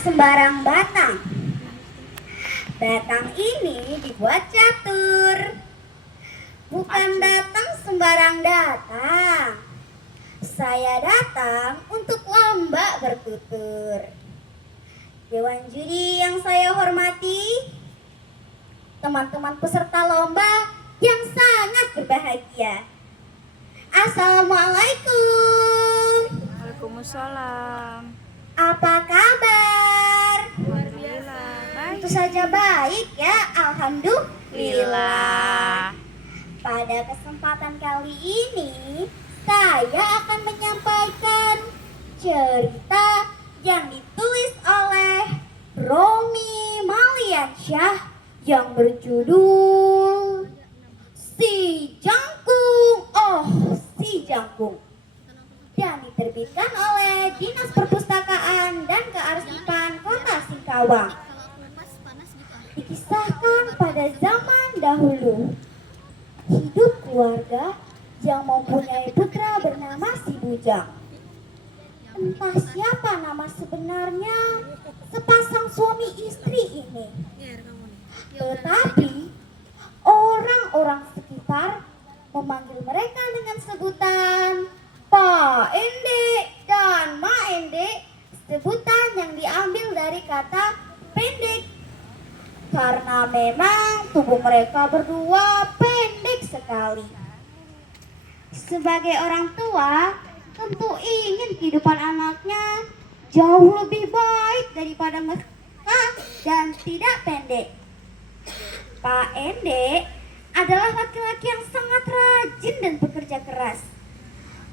sembarang batang. Batang ini dibuat catur. Bukan datang sembarang datang. Saya datang untuk lomba bertutur. Dewan juri yang saya hormati, teman-teman peserta lomba yang sangat berbahagia. Assalamualaikum. Waalaikumsalam. Apa kabar? Alhamdulillah. Baik. Tentu saja baik ya, alhamdulillah. Pada kesempatan kali ini, saya akan menyampaikan cerita yang ditulis oleh Romi Maliansyah yang berjudul Si Jangkung, Oh Si Jangkung, dan diterbitkan oleh Dinas Perpustakaan dan Kearsipan Kota Singkawang. Dikisahkan pada zaman dahulu, hidup keluarga yang mempunyai putra bernama Si Bujang. Entah siapa nama sebenarnya sepasang suami istri ini, tetapi orang-orang sekitar memanggil mereka dengan sebutan Pak Ende dan Ma Ende, sebutan yang diambil dari kata pendek, karena memang tubuh mereka berdua pendek sekali. Sebagai orang tua, tentu ingin kehidupan anaknya jauh lebih baik daripada mereka dan tidak pendek. Pak Ende adalah laki-laki yang sangat rajin dan bekerja keras.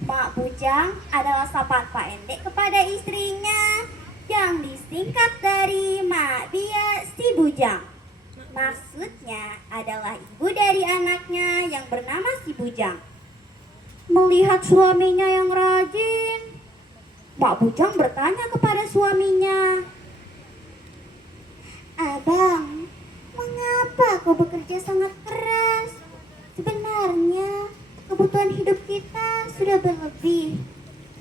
Mak Bujang adalah sapaan Pak Ende kepada istrinya yang disingkat dari Mak Bia Si Bujang. Maksudnya adalah ibu dari anaknya yang bernama Si Bujang. Melihat suaminya yang rajin, Mak Bujang bertanya kepada suaminya, "Abang, mengapa kau bekerja sangat keras? Sebenarnya kebutuhan hidup kita sudah berlebih.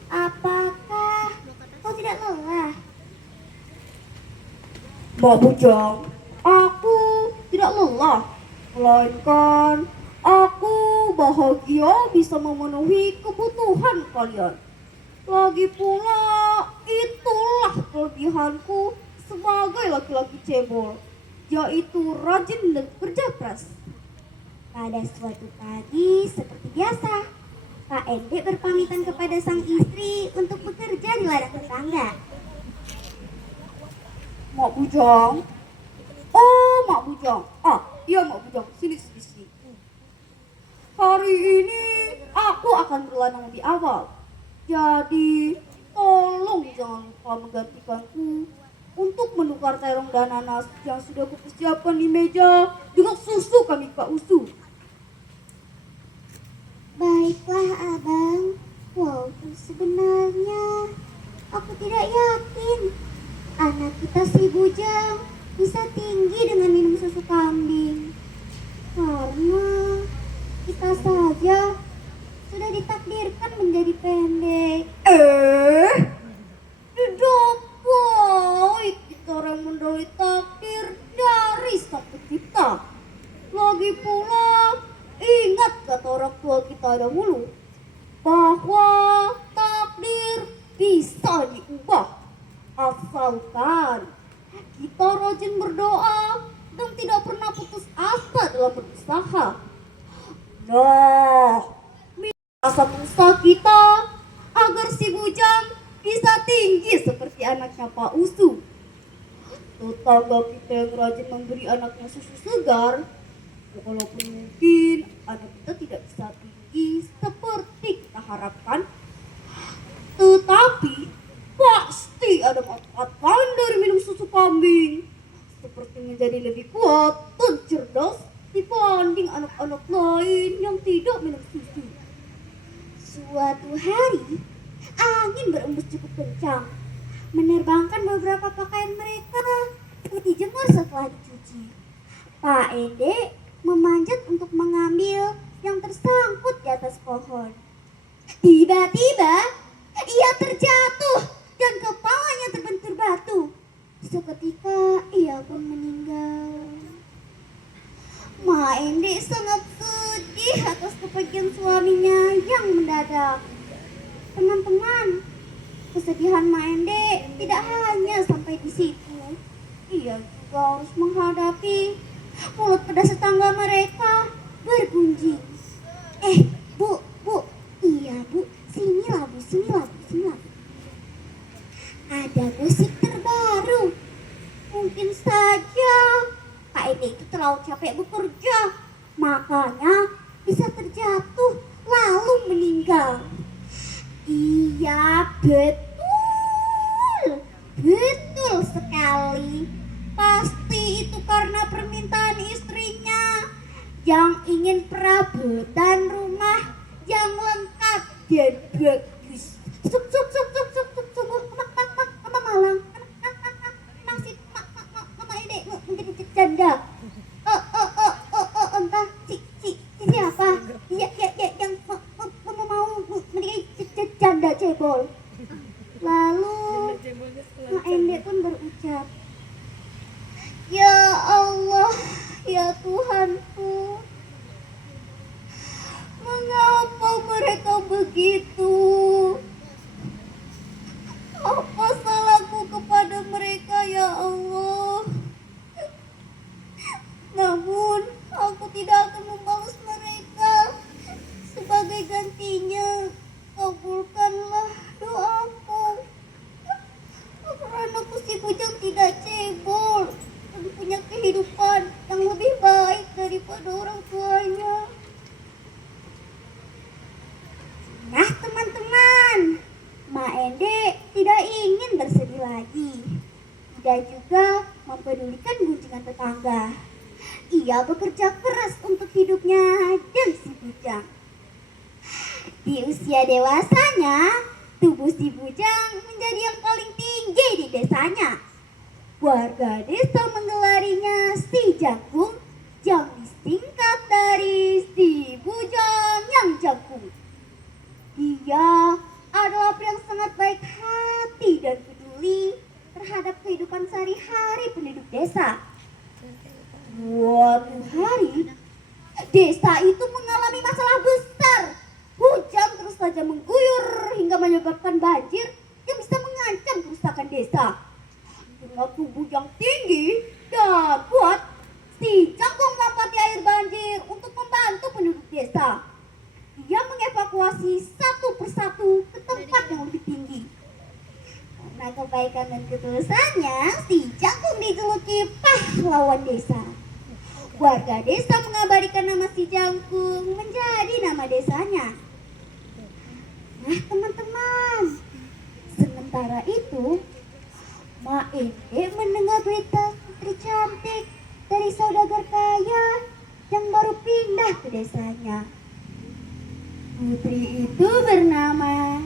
Apakah kau tidak lelah?" Mak Bujang, "Aku tidak lelah, melainkan aku bahagia bisa memenuhi kebutuhan kalian. Lagi pula itulah kelebihanku sebagai laki-laki cebol, yaitu rajin dan kerja keras." Pada suatu pagi seperti biasa, Pak Ende berpamitan kepada sang istri untuk bekerja di ladang tetangga. "Mak Bujang, oh Mak Bujang, iya Mak Bujang, sini. Hari ini aku akan berladang lebih awal. Jadi tolong jangan lupa menggantikanku untuk menukar terong dan nanas yang sudah kupersiapkan di meja dengan susu kami Kak Usu." "Baiklah abang, walaupun sebenarnya aku tidak yakin anak kita Si Bujang bisa tinggi dengan minum susu kambing, karena kita saja sudah ditakdirkan menjadi pendek." Tidak baik kita orang mendoloi takdir dari Sang Pencipta. Lagi pula, ingat kata orang tua kita dahulu, bahwa takdir bisa diubah asalkan kita rajin berdoa dan tidak pernah putus asa dalam berusaha. Nah, satu usaha kita agar Si Bujang bisa tinggi seperti anaknya Pak Usu. Tetangga kita yang rajin memberi anaknya susu segar, walaupun mungkin anak kita tidak bisa tinggi seperti kita harapkan, tetapi pasti ada manfaat lain dari minum susu kambing, seperti menjadi lebih kuat dan cerdas dibanding anak-anak lain yang tidak minum susu. Suatu hari, angin berembus cukup kencang, menerbangkan beberapa pakaian mereka untuk dijemur setelah dicuci. Pak Ende memanjat untuk mengambil yang tersangkut di atas pohon. Tiba-tiba ia terjatuh dan kepalanya terbentur batu. Seketika ia pun meninggal. Ma Ende sangat sedih atas kepergian suaminya yang mendadak. Teman-teman, kesedihan Ma Ende tidak hanya sampai di situ. Ia juga harus menghadapi mulut pedas tetangga mereka bergunjing. Bu, iya bu, sinilah bu, sinilah. Ada musik terbaru. Mungkin saja Kak Ede itu terlalu capek bekerja, makanya bisa terjatuh lalu meninggal. Iya betul sekali. Pasti itu karena permintaan istrinya yang ingin perabotan rumah yang lengkap dan bagus. Mama Malang, nasib Mama Ede menjadi janda. Entah siapa? Ya yang mau menjadi janda cebol. Lalu Ma Ende pun berucap, ya Allah, ya Tuhanku, mengapa mereka begitu? Apa salahku kepada mereka ya Allah? Namun aku tidak akan membalas mereka. Sebagai gantinya, kabulkanlah doaku. Karena si bujang tidak cebol dan punya kehidupan yang lebih baik daripada orang tuanya. Nah teman-teman, Ma Ende tidak ingin bersedih lagi. Tidak juga mempedulikan gunjingan tetangga. Ia bekerja keras untuk hidupnya dan si bujang. Di usia dewasanya, tubuh si bujang menjadi yang paling tinggi di desanya. Warga desa menggelarinya si Jangkung, yang disingkat dari si bujang yang jangkung. Dia adalah pria yang sangat baik hati dan peduli terhadap kehidupan sehari-hari penduduk desa. Suatu hari, desa itu mengalami masalah besar. Hujan terus saja mengguyur hingga menyebabkan banjir yang bisa mengancam kerusakan desa. Dengan tubuh yang tinggi dan kuat, si Jangkung melompati air banjir untuk membantu penduduk desa. Dia mengevakuasi satu persatu ke tempat yang lebih tinggi. Karena kebaikan dan ketulusannya, si Jangkung dijuluki pahlawan desa. Warga desa mengabadikan nama si Jangkung menjadi nama desanya. Nah teman-teman, sementara itu Ma Ende mendengar berita putri cantik dari saudagar kaya yang baru pindah ke desanya. Putri itu bernama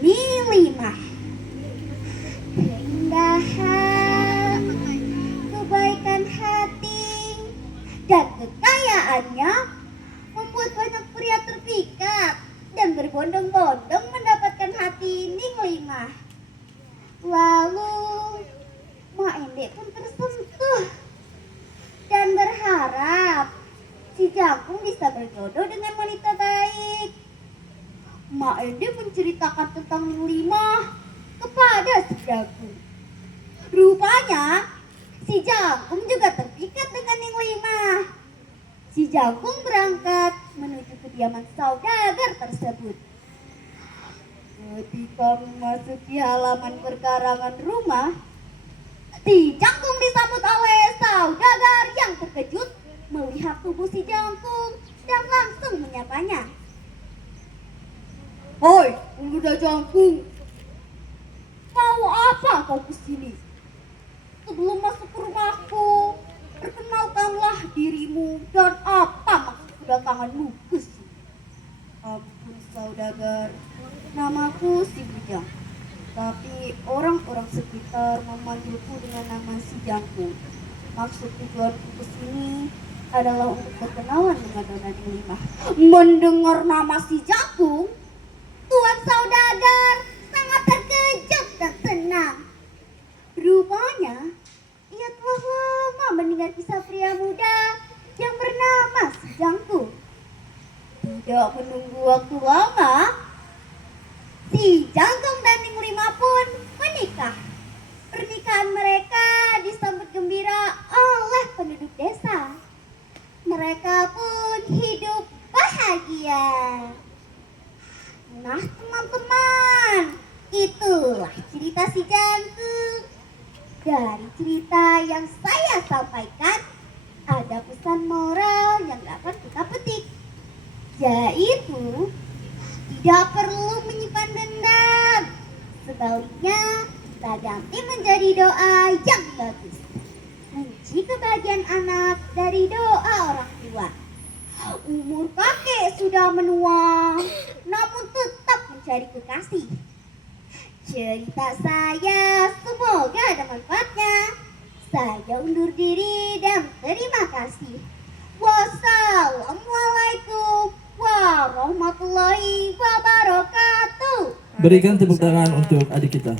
Nilimah. Keindahan, kebaikan hati, dan kekayaannya membuat banyak pria terpikat dan berbondong-bondong mendapatkan hati Nilimah. Lalu Ma Ende pun tersentuh dan berharap si Jangkung bisa berjodoh dengan wanita baik. Ma Ende menceritakan tentang Nilimah kepada si Jangkung. Rupanya si Jangkung juga terpikat dengan Nilimah. Si Jangkung berangkat menuju kediaman saudagar tersebut. Ketika memasuki halaman perkarangan rumah, si Jangkung disambut oleh saudagar yang terkejut melihat tubuh si Jangkung dan langsung menyapanya. Hoi, pemuda Jangkung, mau apa kau kesini? Sebelum masuk ke rumahku, perkenalkanlah dirimu dan apa maksud kedatanganmu ke sini. Ampun saudagar, namaku si Bujang, tapi orang-orang sekitar memanggilku dengan nama si Jangkung. Maksud tujuanku ke sini adalah untuk berkenalan dengan Nona Nilimah. Mendengar nama si Jangkung, Tuan saudagar sangat terkejut dan senang. Rupanya mendengar kisah pria muda yang bernama Si Jangkung. Tidak menunggu waktu lama, Si Jangkung dan Ning Lima pun menikah. Pernikahan mereka disambut gembira oleh penduduk desa. Mereka pun hidup bahagia. Nah teman-teman, itulah cerita Si Jangkung. Dari cerita yang saya sampaikan, ada pesan moral yang dapat kita petik, yaitu tidak perlu menyimpan dendam. Sebaliknya, kita ganti menjadi doa yang bagus. Kunci kebahagiaan anak dari doa orang tua. Umur kakek sudah menua, namun tetap mencari kekasih. Cerita saya semoga ada manfaatnya. Saya undur diri dan terima kasih. Wassalamualaikum warahmatullahi wabarakatuh. Berikan tepuk tangan untuk adik kita.